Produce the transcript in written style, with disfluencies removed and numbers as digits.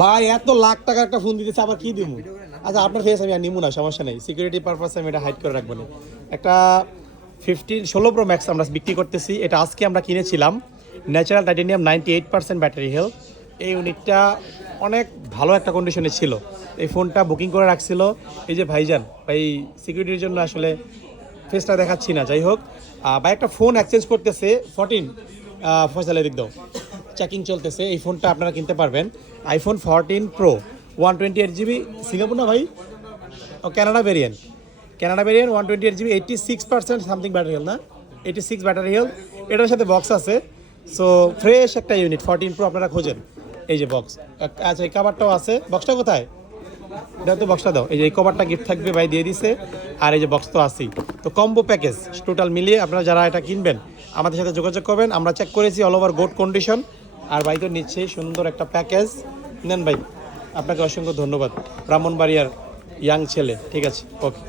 ভাই এত লাখ টাকা একটা ফোন দিতেছে আবার কি দিব? আচ্ছা আপনার ফেস আমি আর নিবো না, সমস্যা নেই, সিকিউরিটি পারপাসে আমি এটা হাইড করে রাখবো না। একটা 16 Pro Max আমরা বিক্রি করতেছি, এটা আজকে আমরা কিনেছিলাম। Natural titanium 98% battery health. এই ইউনিটটা অনেক ভালো একটা কন্ডিশনে ছিল। এই ফোনটা বুকিং করে রাখছিল এই যে ভাইজান, ভাই সিকিউরিটির জন্য আসলে ফেসটা দেখাচ্ছি না, যাই হোক। ভাই একটা ফোন এক্সচেঞ্জ করতেছে 14, ফয়সাল এদিক দাও, চেকিং চলতেছে। এই ফোনটা আপনারা কিনতে পারবেন, iPhone 14 Pro 128 GB, সিঙ্গাপুর না ভাই, ও Canada variant, Canada variant 128 GB, 86% something battery health, না 86 ব্যাটারি হেলথ। এটার সাথে বক্স আছে। সো ফ্রেশ একটা ইউনিট 14 Pro আপনারা খোঁজেন। এই যে বক্স, আচ্ছা এই কাভারটাও আছে, বক্সটা কোথায় দাও তো, বক্সটা দাও। এই যে এই কভারটা গিফট থাকবে, ভাই দিয়ে দিছে। আর এই যে বক্স তো আছেই। তো কম্বো প্যাকেজ টোটাল মিলিয়ে আপনারা যারা এটা কিনবেন আমাদের সাথে যোগাযোগ করবেন, আমরা চেক করেছি অল ওভার গুড কন্ডিশন। আর ভাই তো নিচ্ছেই সুন্দর একটা প্যাকেজ, নেন ভাই, আপনাকে অসংখ্য ধন্যবাদ। ব্রাহ্মণবাড়িয়ার ইয়াং ছেলে, ঠিক আছে, ওকে।